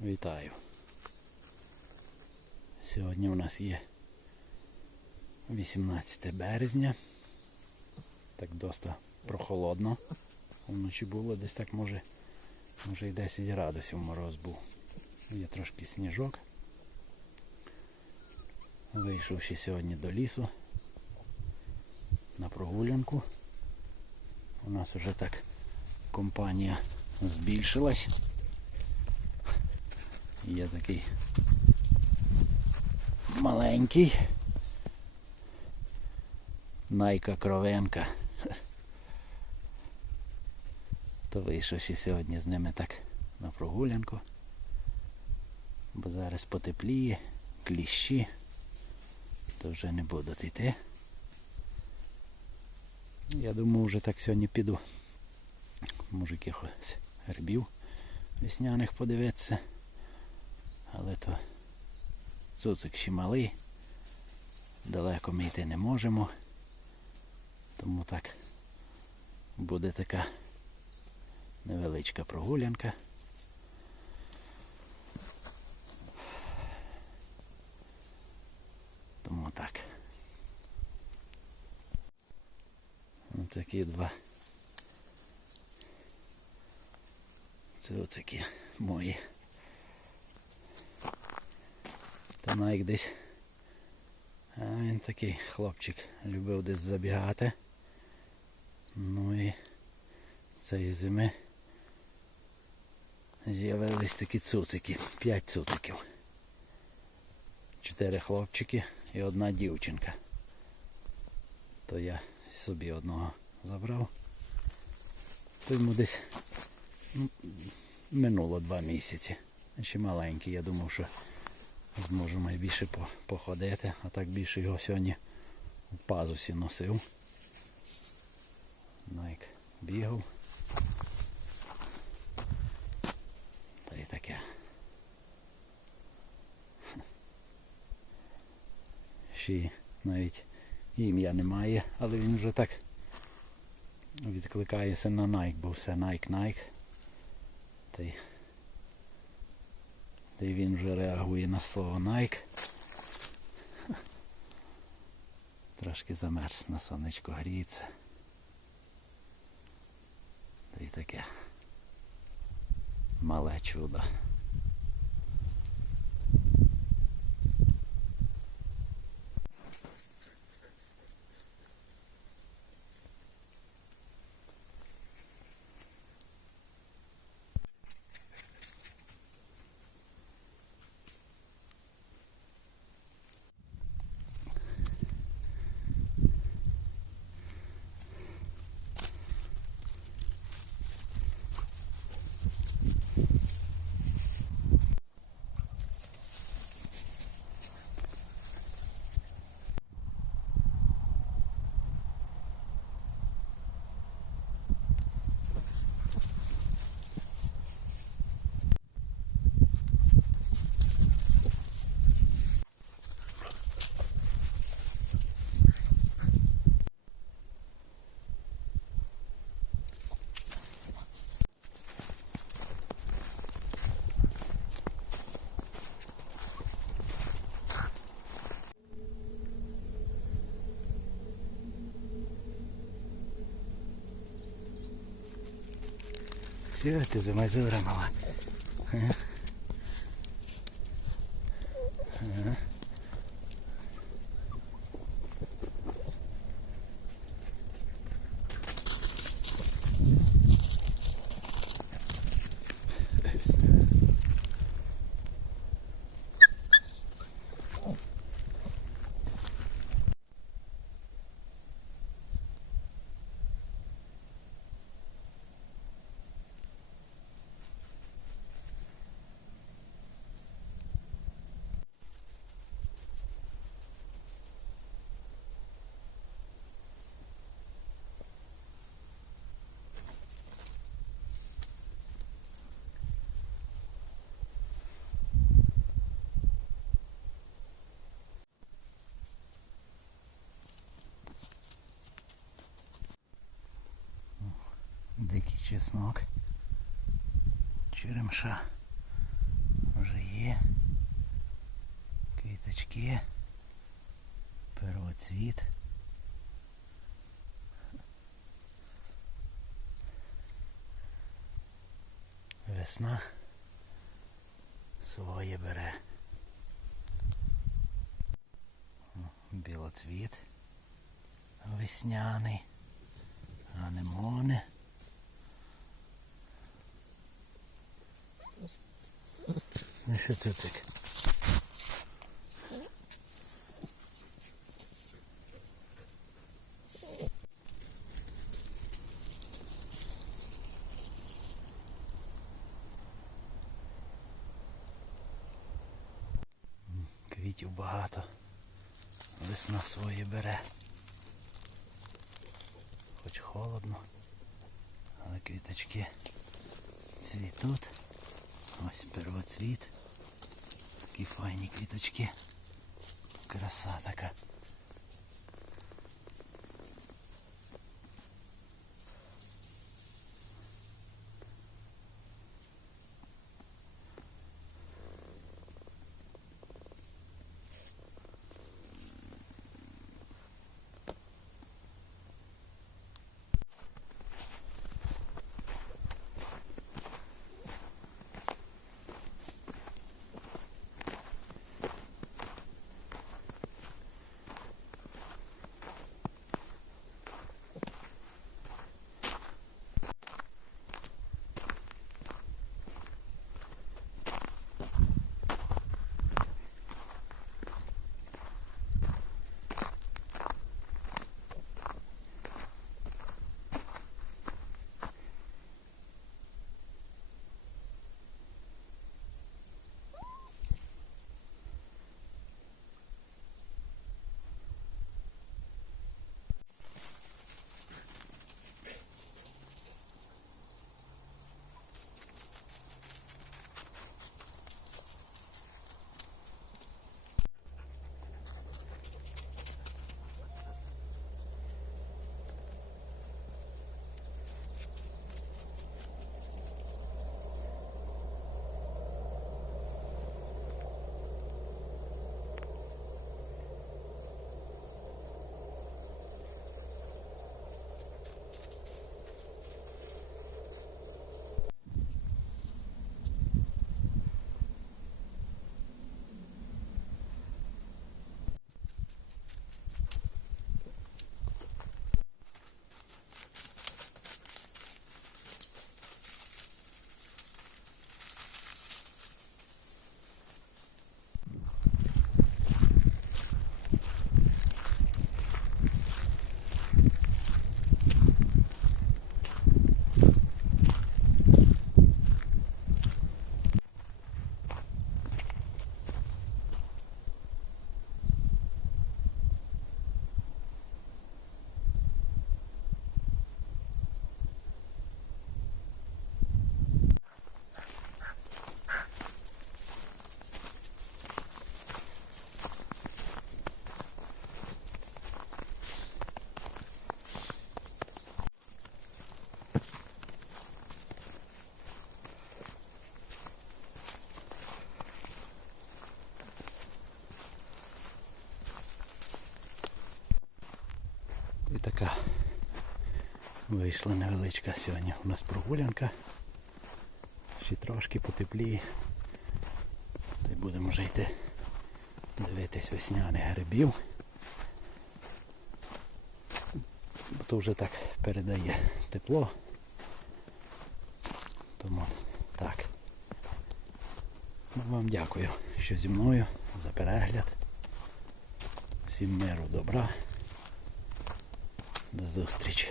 Вітаю. Сьогодні у нас є 18 березня. Так досить прохолодно. Вночі було десь так може, може і 10 градусів мороз був. Є трошки сніжок. Вийшовши сьогодні до лісу на прогулянку. У нас вже так компанія збільшилась. Є такий маленький. Найка Кровенка. То вийшов ще сьогодні з ними так на прогулянку. Бо зараз потепліє, кліщі, то вже не будуть йти. Я думаю, вже так сьогодні піду. Може якихось грибів весняних подивитися. Але то цуцик ще малий. Далеко ми йти не можемо. Тому так буде така невеличка прогулянка. Тому так. Ось такі два цуцики мої. Та десь. Він такий хлопчик любив десь забігати. Ну і цієї зими з'явились такі цуцики. П'ять цуциків. Чотири хлопчики і одна дівчинка. То я собі одного забрав. То йому десь ну, минуло два місяці. Ще маленький, я думав, що зможу найбільше походити, а так більше його сьогодні в пазусі носив. Найк бігав. Та й таке. Ще навіть ім'я немає, але він вже так відкликається на Nike, бо все Nike, Nike. Та й та й він вже реагує на слово Nike. Трошки замерз на сонечко гріється. Та й таке мале чудо. Все, ти замазура мала. Чеснок, черемша квіточки. Первоцвіт. Весна своє бере. Білоцвіт весняний, анемони. Ну що це таке? Квітів багато. Весна своє бере. Хоч холодно, але квіточки цвітуть. Ось первоцвіт. Такі файні квіточки. Краса така. І така вийшла невеличка сьогодні у нас прогулянка. Ще трошки потепліє. Та й будемо вже йти дивитись весняних грибів. Бо то вже так передає тепло. Тому так. Ну, Вам дякую, що зі мною за перегляд. Всім миру, добра. До зустрічі.